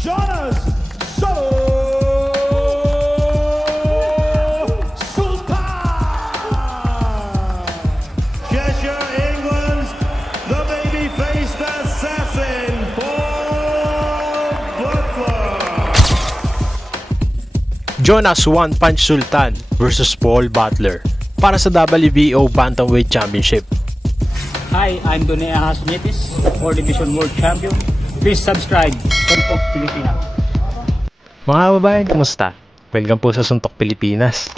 Jonas Sultan. Cheshire, England's the baby-faced assassin, Paul Butler. Jonas One Punch Sultan versus Paul Butler para sa WBO Bantamweight Championship. Hi, I'm Donnie Ahasnietis, 4 Division World Champion. Please subscribe, Suntok Pilipinas. Mga kababayan, kumusta? Welcome po sa Suntok Pilipinas.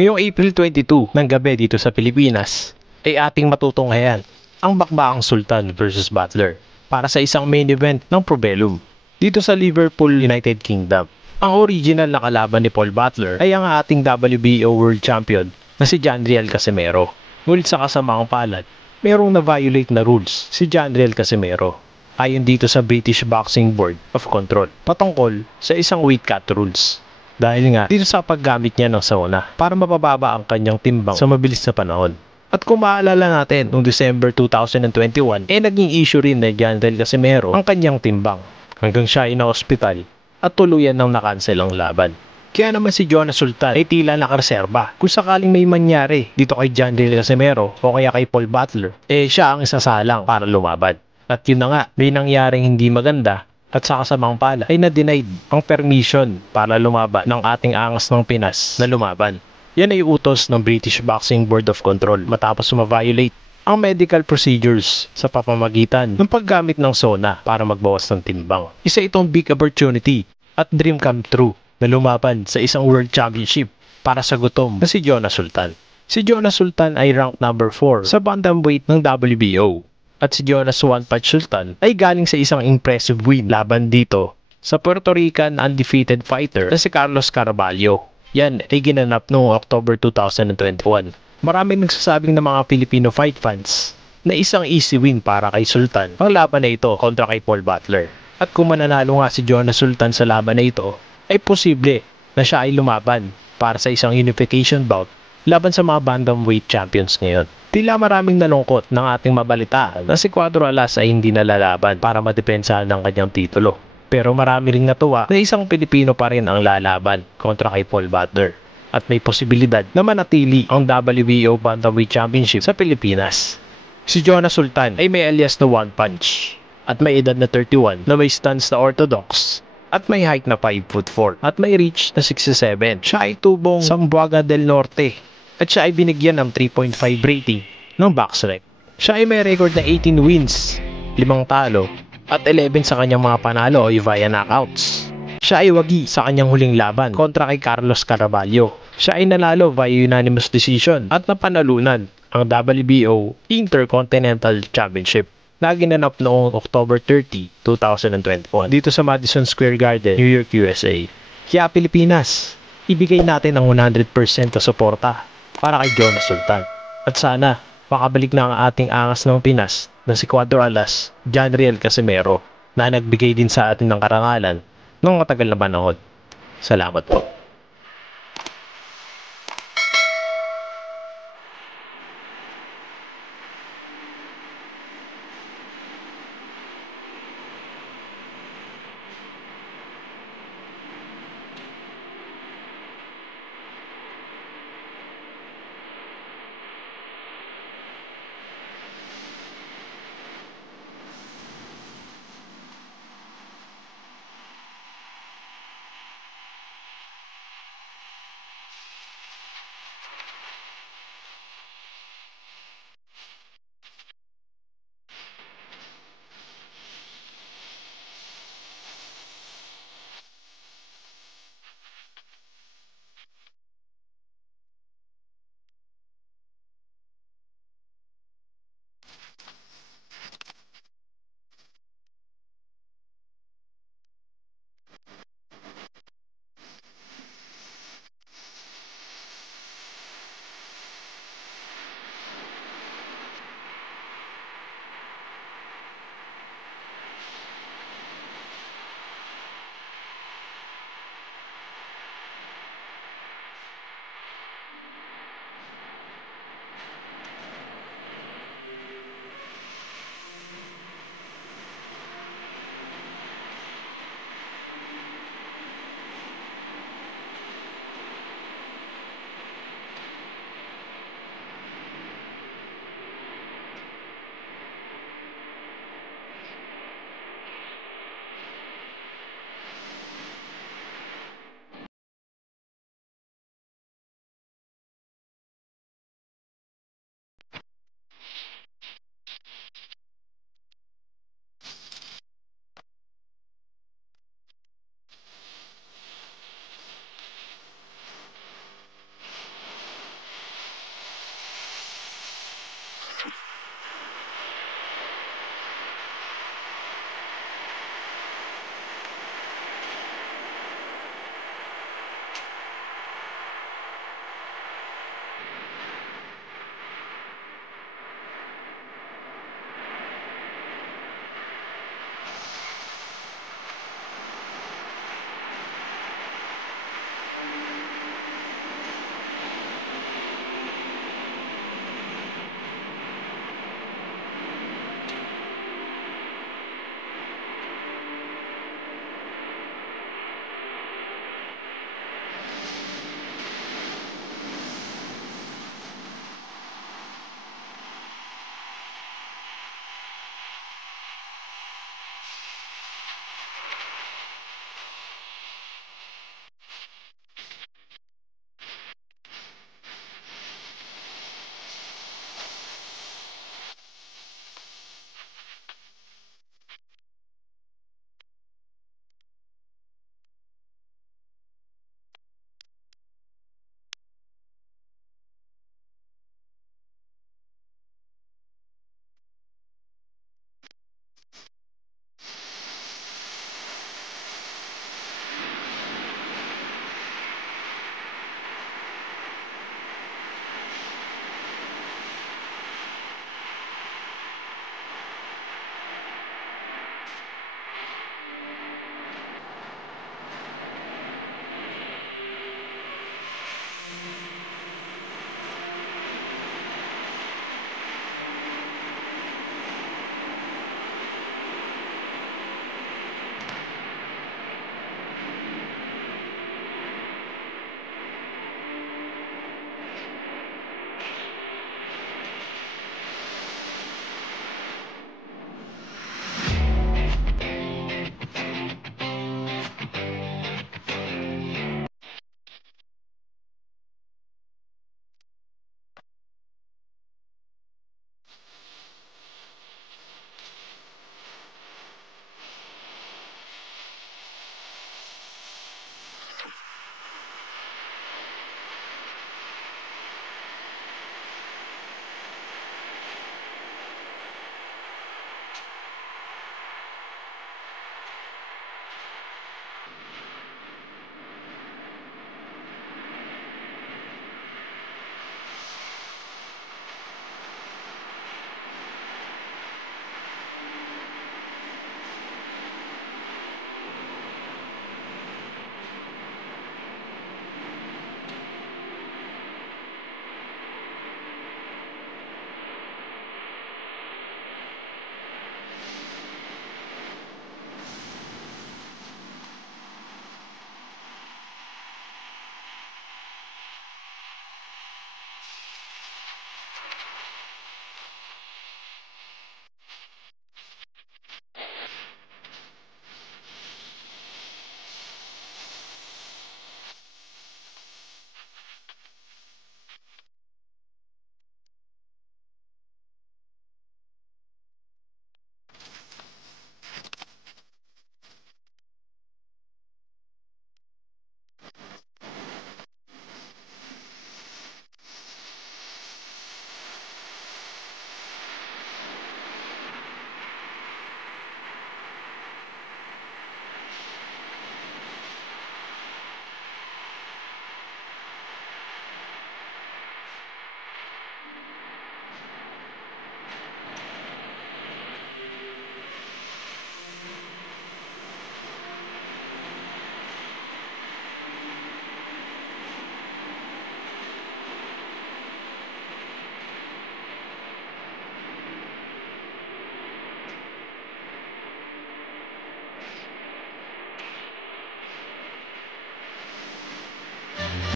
Ngayong April 22 ng gabi dito sa Pilipinas ay ating matutunghayan ang bakbaang Sultan versus Butler para sa isang main event ng Probellum dito sa Liverpool, United Kingdom. Ang original na kalaban ni Paul Butler ay ang ating WBO World Champion na si Janriel Casimero. Ngunit sa kasamaang palad, mayroong na-violate na rules si Janriel Casimero ayon dito sa British Boxing Board of Control patungkol sa isang weight cut rules. Dahil nga dito sa paggamit niya ng sauna para mapababa ang kanyang timbang sa mabilis na panahon. At kung maaalala natin, noong December 2021, naging issue rin na Janriel Casimero ang kanyang timbang hanggang siya ay na-hospital at tuluyan ng nakancel ang laban. Kaya naman si Jonas Sultan ay tila nakareserba. Kung sakaling may mangyari dito kay Janriel Casimero o kaya kay Paul Butler, siya ang isasalang para lumaban. At yun na nga, may nangyaring hindi maganda at sa kasamang pala ay na-denied ang permission para lumaban ng ating angas ng Pinas na lumaban. Yan ay utos ng British Boxing Board of Control matapos ma-violate ang medical procedures sa pamamagitan ng paggamit ng sauna para magbawas ng timbang. Isa itong big opportunity at dream come true na lumaban sa isang World Championship para sa gutom na si Jonas Sultan. Si Jonas Sultan ay ranked number 4 sa bantamweight ng WBO at si Jonas One Punch Sultan ay galing sa isang impressive win laban dito sa Puerto Rican undefeated fighter na si Carlos Carvalho. Yan ay ginanap noong October 2021. Maraming nagsasabing ng mga Filipino fight fans na isang easy win para kay Sultan ang laban na ito kontra kay Paul Butler. At kung mananalo nga si Jonas Sultan sa laban na ito, ay posible na siya ay lumaban para sa isang unification bout laban sa mga bantamweight champions ngayon. Tila maraming nalungkot ng ating mabalitaan na si Cuadro Alas ay hindi nalalaban para madepensahan ng kanyang titulo. Pero marami ring natuwa na isang Pilipino pa rin ang lalaban kontra kay Paul Butler. At may posibilidad na manatili ang WBO Bantamweight Championship sa Pilipinas. Si Jonas Sultan ay may alias na One Punch at may edad na 31 na may stance na orthodox at may height na 5'4" at may reach na 6'7". Siya ay tubong Zamboanga del Norte at siya ay binigyan ng 3.5 rating ng BoxRec. Siya ay may record na 18 wins, 5 talo at 11 sa kanyang mga panalo o via knockouts. Siya ay wagi sa kanyang huling laban kontra kay Carlos Carvalho. Siya ay nanalo via unanimous decision at napanalunan ang WBO Intercontinental Championship na ginanap noong October 30, 2021 dito sa Madison Square Garden, New York, USA. Kaya Pilipinas, ibigay natin ang 100% na suporta para kay Jonas Sultan. At sana, makabalik na ang ating angas ng Pinas na si Cuadro Alas, Janriel Casimero na nagbigay din sa atin ng karangalan ng matagal na panahon. Salamat po.